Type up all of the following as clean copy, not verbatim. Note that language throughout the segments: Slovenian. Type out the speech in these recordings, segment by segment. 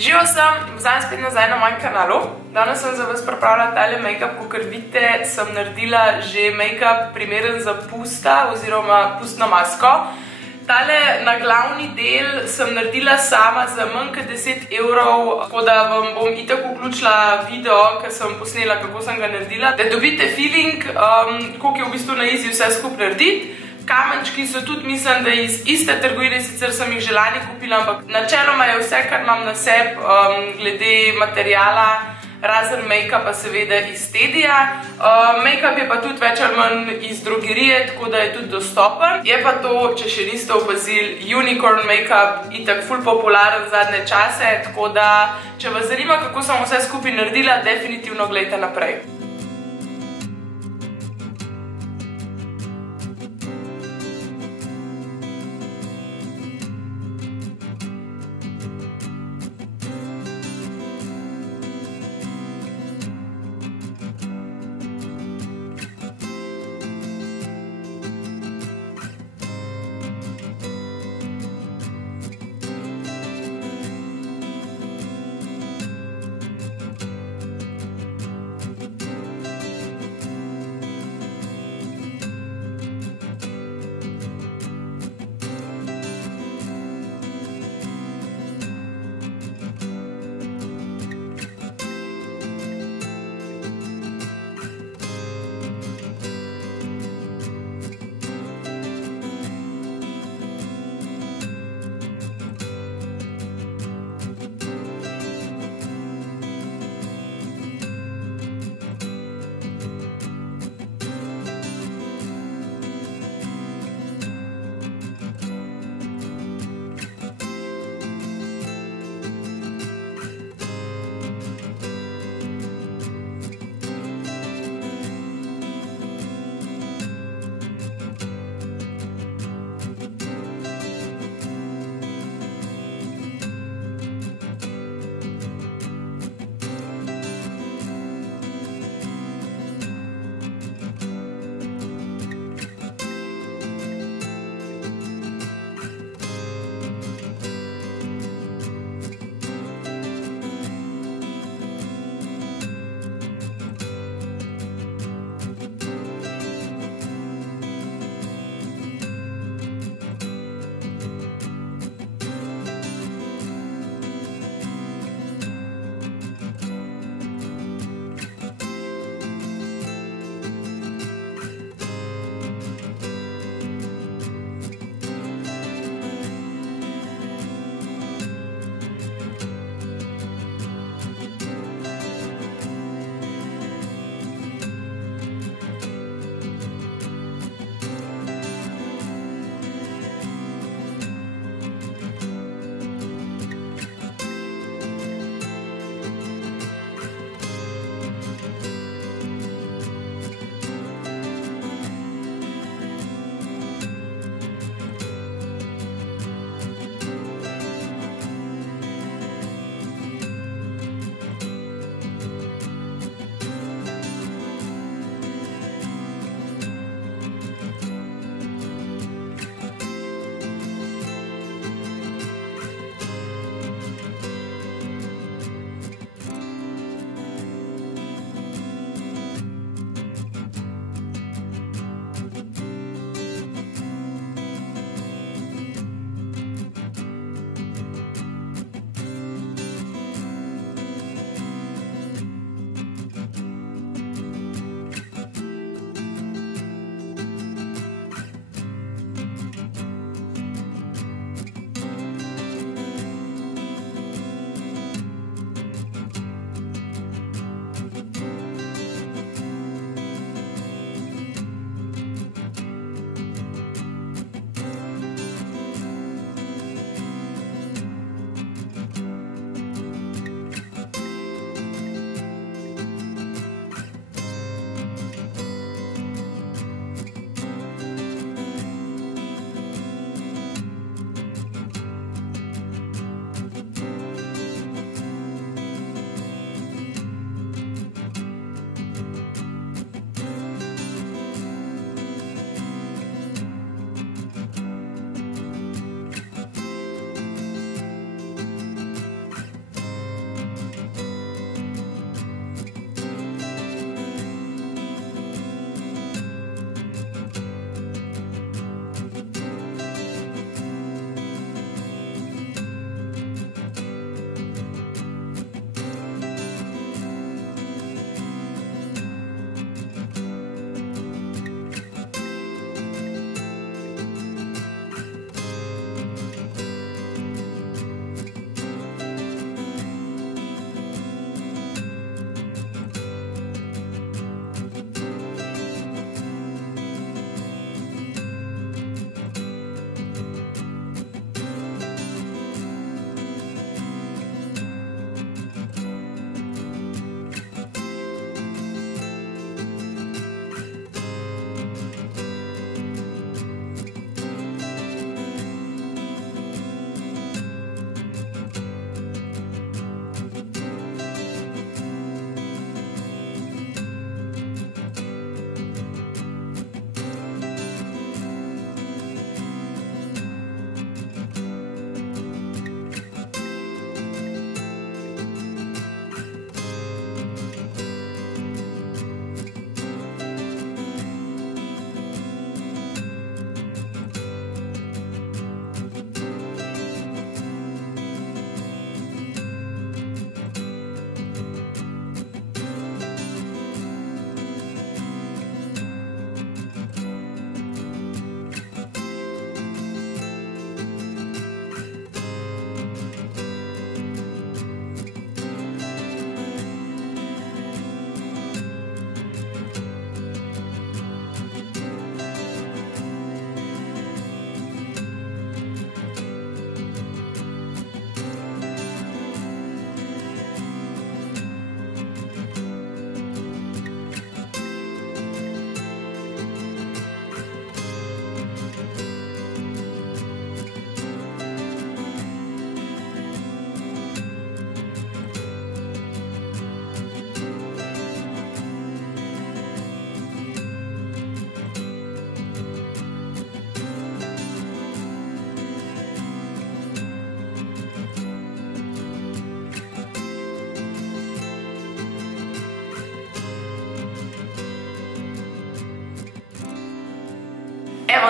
Živijo sem, vzajam spet nazaj na mojem kanalu. Danes sem za vas pripravila tale make-up, kakor vidite, sem naredila že make-up primeren za pusta oziroma pustno masko. Tale na glavni del sem naredila sama za manj kot 10 evrov, tako da vam bom itak vključila video, ki sem posnela, kako sem ga naredila, da dobite feeling, koliko je v bistvu na easy vse skupaj narediti. Kamenčki so tudi, mislim, da iz iste trgovine, sicer sem jih že lani kupila, ampak načeloma je vse, kar imam na sebi, glede materijala, razen make-upa seveda iz Tedija. Make-up je pa tudi več ali manj iz drogerije, tako da je tudi dostopen. Je pa to, če še niste opazili, unicorn make-up, itak ful popularen zadnje čase, tako da, če vas zanima, kako sem vse skupaj naredila, definitivno gledajte naprej.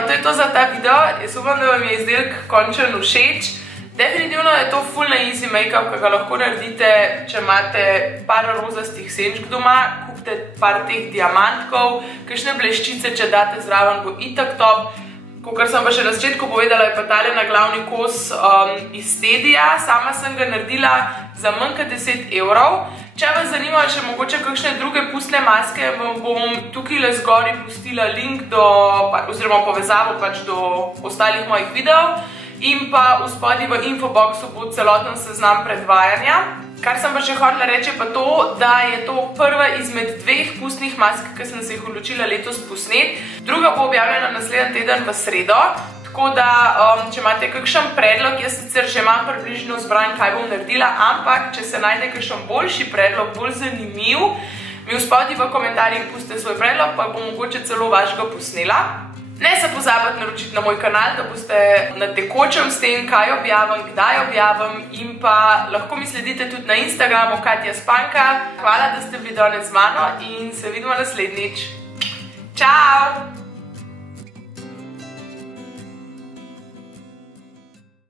no, to je to za ta video. Jaz upam, da vam je izdelek končno všeč. Definitivno je to full na easy make-up, ki ga lahko naredite, če imate par rozastih senčk doma, kupite par teh diamantkov, kakšne bleščice, če date zraven, bo itak top. Kakor sem pa še na začetku povedala, je pa tale naglavni kos iz Tedija. Sama sem ga naredila za manj kot 10 evrov. Če vas zanima še mogoče kakšne druge pustne maske, vam bom tukaj zgori pustila link oziroma povezavo do ostalih mojih videov in pa v spodnji v infoboxu bo celoten seznam predvajanja. Kar sem pa še hotela reči pa to, da je to prva izmed 2 pustnih mask, ki sem se jih odločila letos posnet. Druga bo objavljena naslednji teden v sredo. Tako da, če imate kakšen predlog, jaz sicer že imam približno zbran, kaj bom naredila, ampak če se najde kakšen boljši predlog, bolj zanimiv, mi v spodnji v komentarjih pustite svoj predlog, pa bom mogoče celo vašega posnela. Ne se pozabite naročiti na moj kanal, da boste na tekočem s tem, kaj objavim, kdaj objavim in pa lahko mi sledite tudi na Instagramu Katja Spanka. Hvala, da ste bili danes z mano in se vidimo naslednjič. Čau!